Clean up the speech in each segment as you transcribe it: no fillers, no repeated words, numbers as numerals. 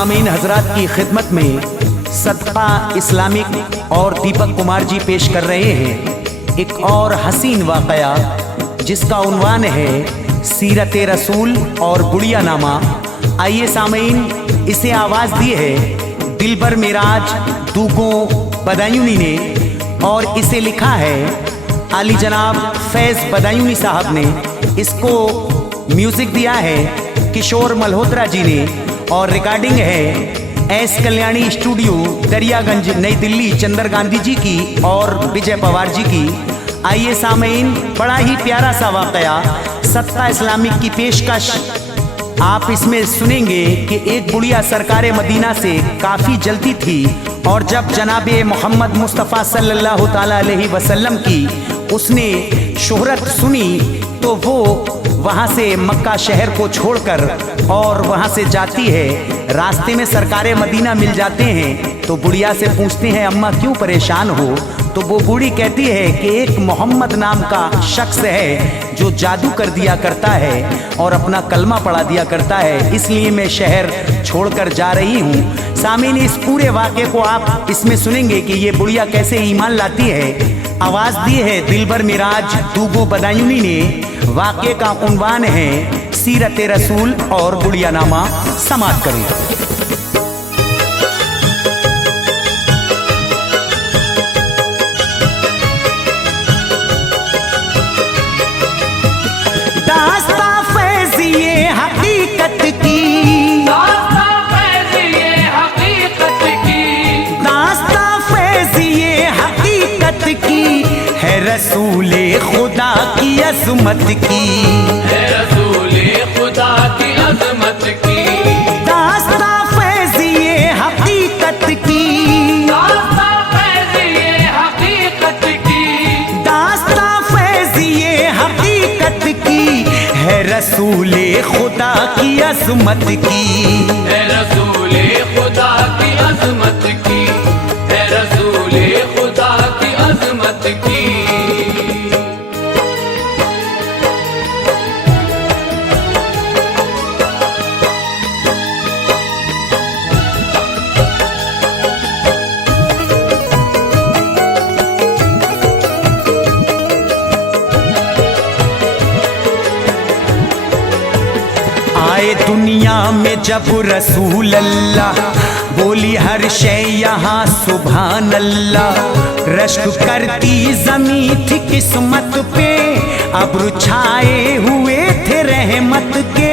सामीन हजरात की खिदमत में सदका इस्लामिक और दीपक कुमार जी पेश कर रहे हैं एक और हसीन वाकया जिसका उन्वान है सीरत रसूल और गुड़िया नामा। आइए सामीन, इसे आवाज़ दी है दिलबर मिराज दूगो बदायूनी ने और इसे लिखा है आली जनाब फैज़ बदायूनी साहब ने। इसको म्यूज़िक दिया है किशोर मल्होत्रा जी ने और रिकॉर्डिंग है एस कल्याणी स्टूडियो दरियागंज नई दिल्ली चंदर गांधी जी की और विजय पवार जी की। आइए सामीन, बड़ा ही प्यारा सा वाकया सदका इस्लामिक की पेशकश आप इसमें सुनेंगे कि एक बुढ़िया सरकारे मदीना से काफ़ी जलती थी और जब जनाबे मोहम्मद मुस्तफ़ा सल्लल्लाहु ताला अलैहि वसल्लम की उसने शोहरत सुनी तो वो वहाँ से मक्का शहर को छोड़कर और वहाँ से जाती है। रास्ते में सरकारे मदीना मिल जाते हैं तो बुढ़िया से पूछते हैं अम्मा क्यों परेशान हो। तो वो बूढ़ी कहती है कि एक मोहम्मद नाम का शख्स है जो जादू कर दिया करता है और अपना कलमा पढ़ा दिया करता है, इसलिए मैं शहर छोड़कर जा रही हूँ। सामीन, इस पूरे वाक़े को आप इसमें सुनेंगे कि ये बुढ़िया कैसे ईमान लाती है। आवाज़ दी है दिलबर मिराज दूगो बदायूनी ने। वाक़े का उन्वान है सीरत रसूल और गुड़िया नामा। समाप्त करें। दास्ता फैज़िए हकीकत की, दास्ता फैज़िए हकीकत की, दास्ता फैज़िए हकीकत की है रसूले खुदा की अज़मत की, है रसूले खुदा की अज़मत की। दास्ता फैज़िए हकीकत की, दास्ता फैज़िए हकीकत की, दास्ता फैज़िए हकीकत की है रसूले खुदा की अज़मत की, है रसूले खुदा की अज़मत की, है रसूले खुदा की अज़मत की। आए दुनिया में जब रसूल अल्लाह बोली हर शय यहाँ सुभान अल्लाह। रश्क करती ज़मी थी किस्मत पे अब्र छाए हुए थे रहमत के।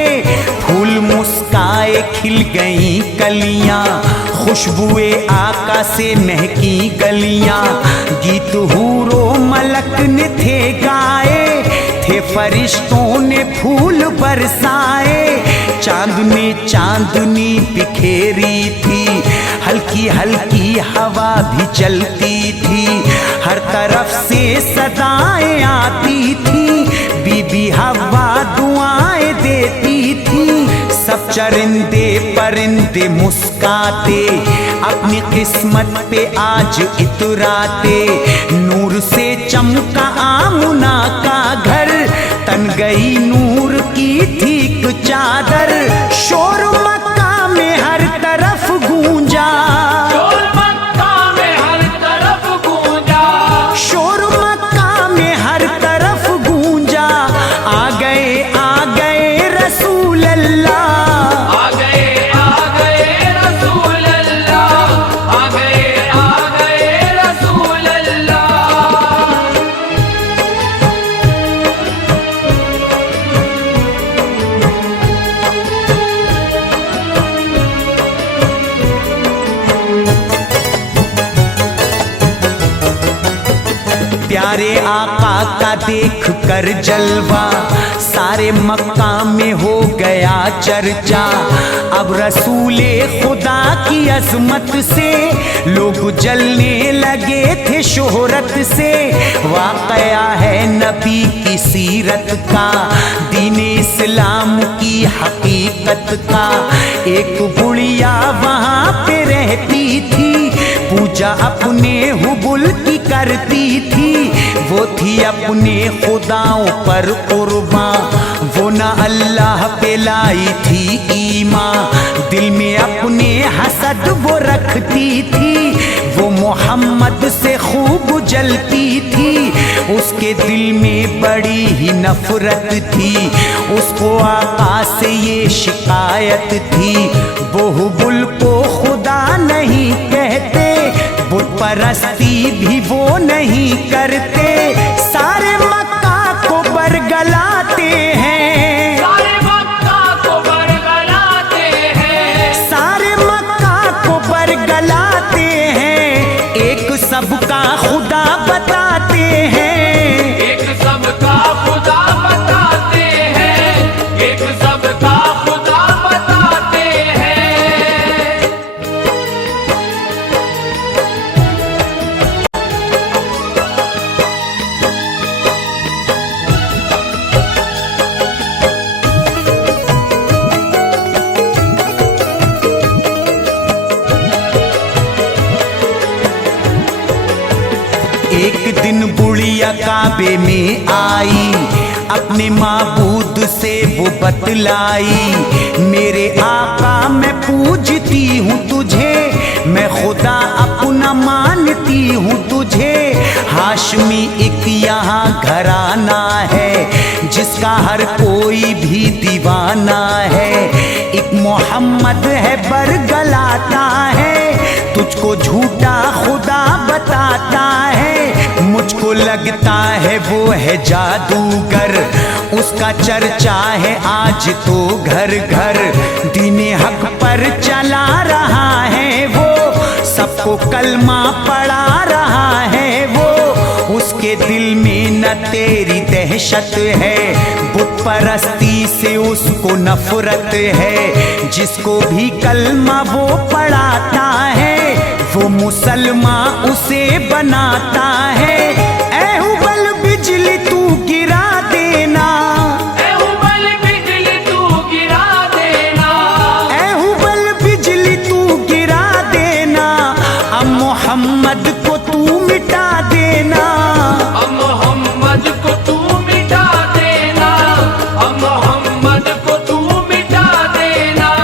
फूल मुस्काए खिल गई कलियाँ खुशबुए आका से महकी गलियाँ। गीत हूरो मलक ने थे गाए थे फरिश्तों ने फूल बरसाए। चांद में चांदनी बिखेरी थी हल्की हल्की हवा भी चलती थी। हर तरफ से सदाएं आती थी बीबी हवा दुआएं देती थी। सब चरिंदे परिंदे मुस्काते अपनी किस्मत पे आज इतराते। नूर से चमका आमुना का घर तन गई नूर की थी चादर। शोर मक्का में हर तरफ गूंजा, शोर मक्का में हर तरफ गूंजा, शोर मक्का में हर तरफ गूंजा। आ गए रसूल अल्लाह, आ गए रसूल अल्लाह, आ गए रसूल अल्लाह। प्यारे आका का देख कर जलवा सारे मक्का में हो गया चर्चा। अब रसूले खुदा की अज़मत से लोग जलने लगे थे शोहरत से। वाक़या है नबी की सीरत का दीन इस्लाम की हकीकत का। एक बुढ़िया वहाँ पे रहती थी पूजा अपने हुबुल की करती थी। वो थी अपने खुदाओं पर कुर्बान, वो ना अल्लाह पे लाई थी ईमान। दिल में अपने रखती थी, वो मोहम्मद से खूब जलती थी। उसके दिल में बड़ी ही नफरत थी, उसको आका से ये शिकायत थी। वो हुबुल को खुदा नहीं कहते, बुत परस्ती भी वो नहीं करते। सारे मक्का को बरगलाते हैं, सारे मक्का को बरगलाते हैं, सारे मक्का को बरगलाते हैं। एक सबका खुदा बताते हैं, एक सबका खुदा बताते हैं, एक सबका खुदा बताते हैं। एक दिन बुढ़िया काबे में आई, अपने माबूद से वो बतलाई। मेरे आका मैं पूजती हूँ तुझे, मैं खुदा अपना मानती हूँ तुझे। हाशमी एक यहाँ घराना है, जिसका हर कोई भी दीवाना है। एक मोहम्मद है बरगलाता है, तुझको झूठा खुदा बताता है। मुझको लगता है वो है जादूगर, उसका चर्चा है आज तो घर घर। दीने हक पर चला रहा है वो, सबको कलमा पढ़ा रहा है वो। उसके दिल में न तेरी दहशत है, बुत परस्ती से उसको नफरत है। जिसको भी कलमा वो पढ़ाता है, वो मुसलमान उसे बनाता है। ऐ हुबल बिजली तू गिरा देना, ऐ हुबल बिजली तू गिरा देना, ऐ हुबल बिजली तू गिरा देना। अब मोहम्मद को तू मिटा देना, अब मोहम्मद को तू मिटा देना, अब मोहम्मद को तू मिटा देना।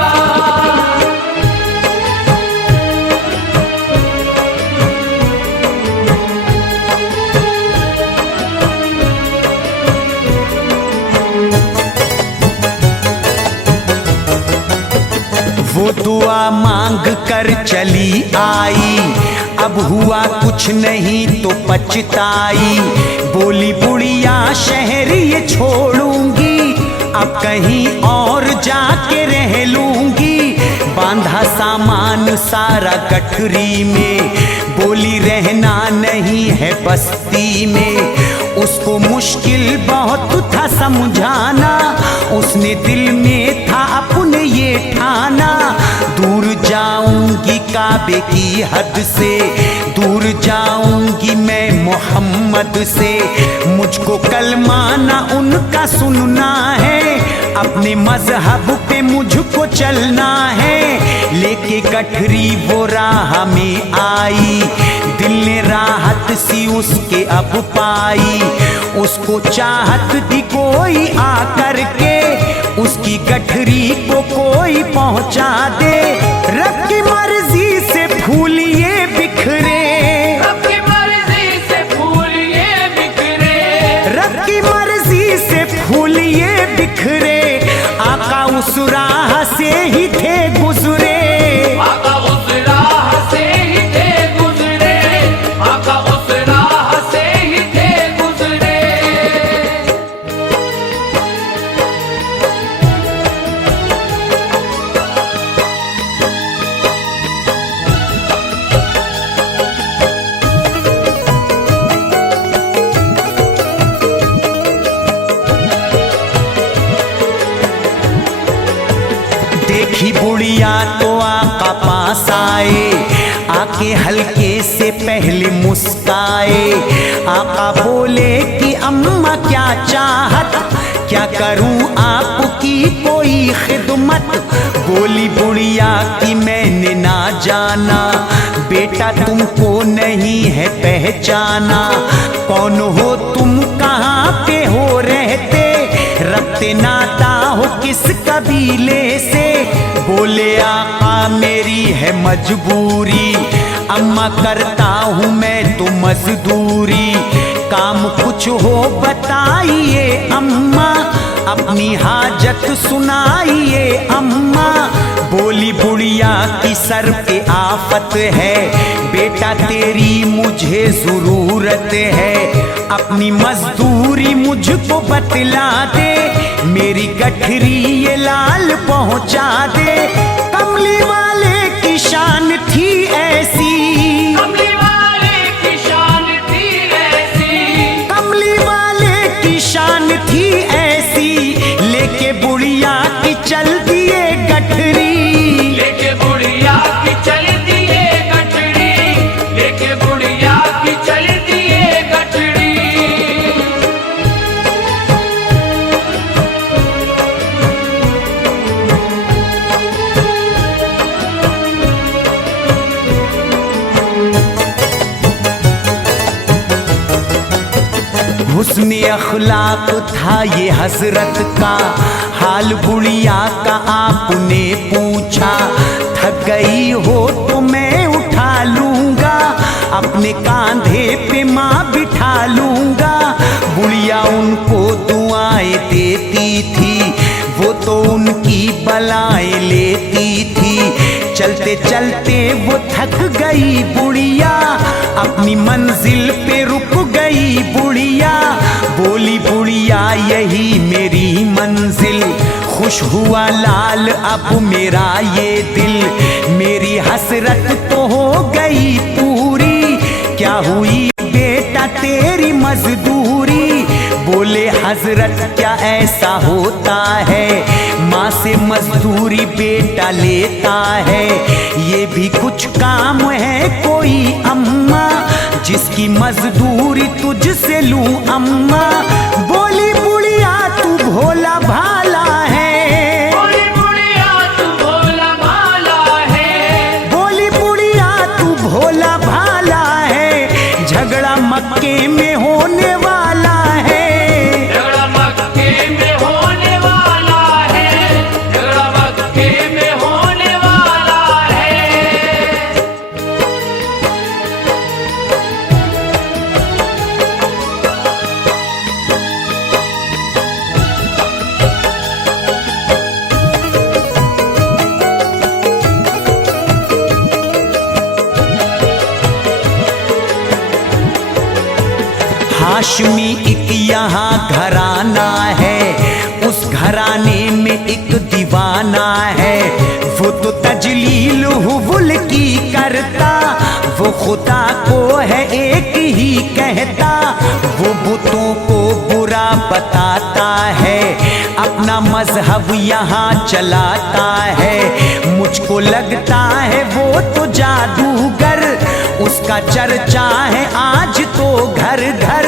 वो दुआ मांग कर चली आई, अब हुआ कुछ नहीं तो पछताई। बोली बुढ़िया शहर ये छोड़ूंगी, अब कहीं और जाके रह लूंगी। बांधा सामान सारा गठरी में, बोली रहना नहीं है बस्ती में। उसको मुश्किल बहुत था समझाना, उसने दिल में था अपने ये ठाना। दूर जाऊंगी काबे की हद से, दूर जाऊंगी मैं मोहम्मद से। मुझको कलमा ना उनका सुनना है, अपने मजहब पे मुझको चलना है। लेके गठरी वो राह में आई, दिल ने राहत सी उसके अब पाई। उसको चाहत थी कोई आकर के, उसकी गठरी को कोई पहुंचा दे। रब की मर्जी से फूल ये बिखरे, रब की मर्जी से फूल ये बिखरे, रब की मर्जी से फूल ये बिखरे। आका उस राह से ही थे गुजरे, आका उस राह से ही थे गुजरे, आका उस राह से ही थे गुजरे। देखी बुढ़िया तो आका पास आए, आके हल्के से पहले मुस्काए। आका बोले कि अम्मा क्या चाहत, क्या करूं आपकी कोई खिदमत। बोली बुढ़िया कि मैंने ना जाना, बेटा तुमको नहीं है पहचाना। कौन हो तुम, कहाँ पे हो रहते, रखते नाता हो हो किस कबीले से। बोले आका मेरी है मजबूरी, अम्मा करता हूँ मैं तो मजदूरी। काम कुछ हो बताइए अम्मा, अपनी हाजत सुनाइए अम्मा। बोली बुढ़िया की सर पे आफत है, बेटा तेरी मुझे जरूरत है। अपनी मजदूरी मुझको बतला दे, मेरी गठरी ये लाल पहुंचा दे। कमली वाले की शान थी ऐसी, कमली वाले की शान थी ऐसी, कमली वाले की शान थी ऐसी। लेके बुढ़िया की चल दिए गठरी, लेके बुढ़िया की चल दिए गठड़ी, लेके बुढ़िया की चल दिए गठड़ी। हुस्न अखलाक था ये हजरत का, हाल बुढ़िया का आपने पूछा। थक गई हो तो मैं उठा लूंगा, अपने कांधे पे माँ बिठा लूंगा। बुढ़िया उनको दुआएं देती थी, वो तो उनकी बलाएं लेती थी। चलते चलते वो थक गई बुढ़िया, अपनी मंजिल पे रुक गई बुढ़िया। बोली बुढ़िया यही मेरी मंजिल, खुश हुआ लाल अब मेरा ये दिल। मेरी हसरत तो हो गई पूरी, क्या हुई बेटा तेरी मजदूरी। बोले हजरत क्या ऐसा होता है, माँ से मजदूरी बेटा लेता है। ये भी कुछ काम है कोई अम्मा, जिसकी मजदूरी तुझसे लूं अम्मा। बोली बुढ़िया तू भोला भाला है, बोली बुढ़िया तू भोला भाला है, बोली बुढ़िया तू भोला भाला है। झगड़ा मक्के में होने वाला है, झगड़ा मक्के में होने वाला है, झगड़ा मक्के में होने वाला है। हाशमी एक यहाँ घराना है, उस घराने में एक दीवाना है। वो तो तजलील हुवुल की करता, वो खुदा को है एक ही कहता। वो बुतों को बुरा बताता है, अपना मजहब यहाँ चलाता है। मुझको लगता है वो तो जादूगर, उसका चर्चा है आज तो घर घर।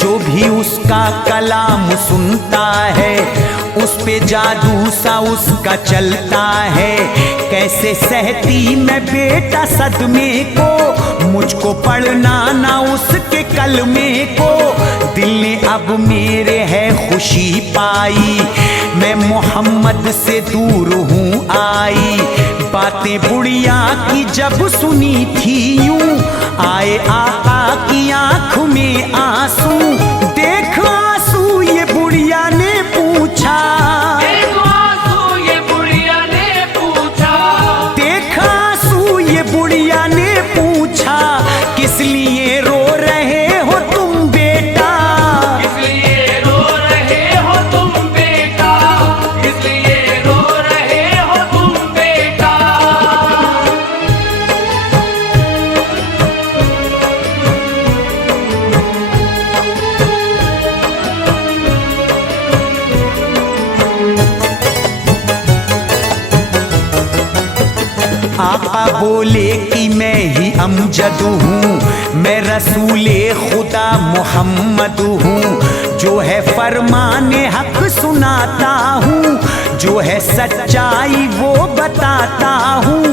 जो भी उसका कलाम सुनता है, उस पे जादू सा उसका चलता है। कैसे सहती मैं बेटा सदमे को, मुझको पढ़ना ना उसके कलमे को। दिल ने अब मेरे है खुशी पाई, मैं मोहम्मद से दूर हूँ आई। बातें बुढ़िया की जब सुनी थी यूं, आए आका की आंख में आंसू। देख आंसू ये बुढ़िया ने पूछा, एक आंसू ये बुढ़िया ने पूछा, देख आंसू ये बुढ़िया ने पूछा। किस लिए रो रहे हो तुम बेटा, इसलिए रो रहे हो तुम बेटा, इसलिए रो रहे हो तुम बेटा। आका बोले कि मैं ही अमजद हूँ, मैं रसूले खुदा मोहम्मद हूँ। जो है फरमाने हक सुनाता हूँ, जो है सच्चाई वो बताता हूँ।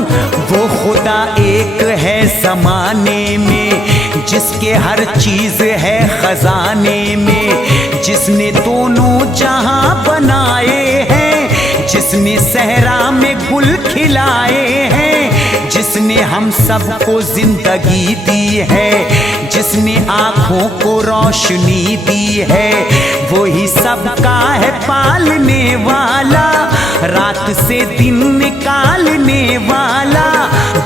वो खुदा एक है ज़माने में, जिसके हर चीज़ है खजाने में। जिसने दोनों जहां बनाए हैं, जिसने सहरा में गुल खिलाए हैं, जिसने हम सबको जिंदगी दी है, जिसने आँखों को रोशनी दी है, वही सबका है पालने वाला, रात से दिन निकालने वाला।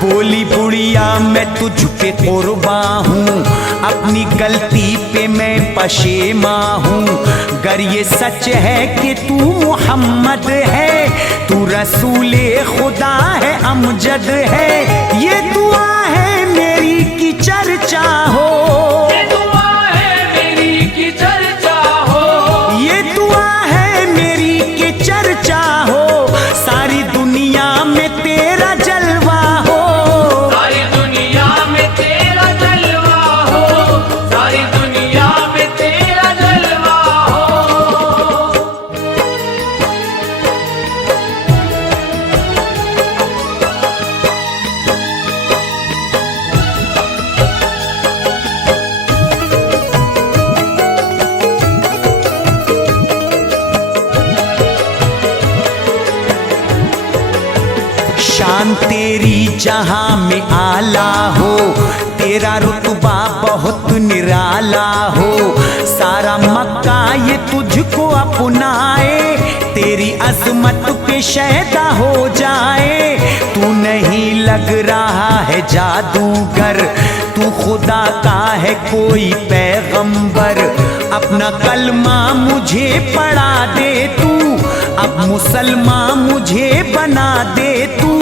बोली बुढ़िया मैं तुझ पे कुर्बा हूँ, अपनी गलती पे मैं पशेमा हूँ। गर ये सच है कि तू मोहम्मद है, तू रसूले खुदा है, अमजद है, ये दुआ है मेरी की चर्चा हो, ये दुआ है मेरी की चर्चा हो, ये दुआ है मेरी की चर्चा हो। सारी दुनिया में तेरा जलवा हो, सारी दुनिया में तेरा जलवा हो, सारी दुनिया में तेरा जलवा हो। शान तेरी जहां में आला हो, तेरा रुतबा बहुत निराला हो। सारा मक्का ये तुझको अपनाए, तेरी अजमत पे शैदा हो जाए। तू नहीं लग रहा है जादूगर, तू खुदा का है कोई पैगंबर। अपना कलमा मुझे पढ़ा दे तू, अब मुसलमान मुझे बना दे तू।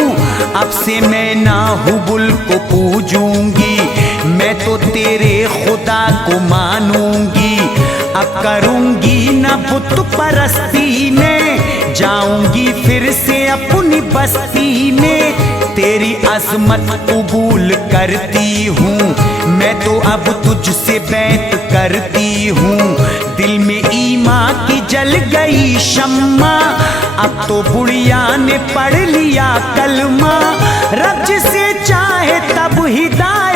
अब से मैं ना हुबुल को पूजूंगी, मैं तो तेरे खुदा को मानूंगी। अब करूंगी ना बुत परस्ती में, जाऊंगी फिर से अपनी बस्ती में। तेरी अजमत कबूल करती हूँ, मैं तो अब तुझसे बैत करती हूँ। दिल में ईमान की जल गई शम्मा, अब तो बुढ़िया ने पढ़ लिया कलमा। रब जिसे चाहे तब हिदायत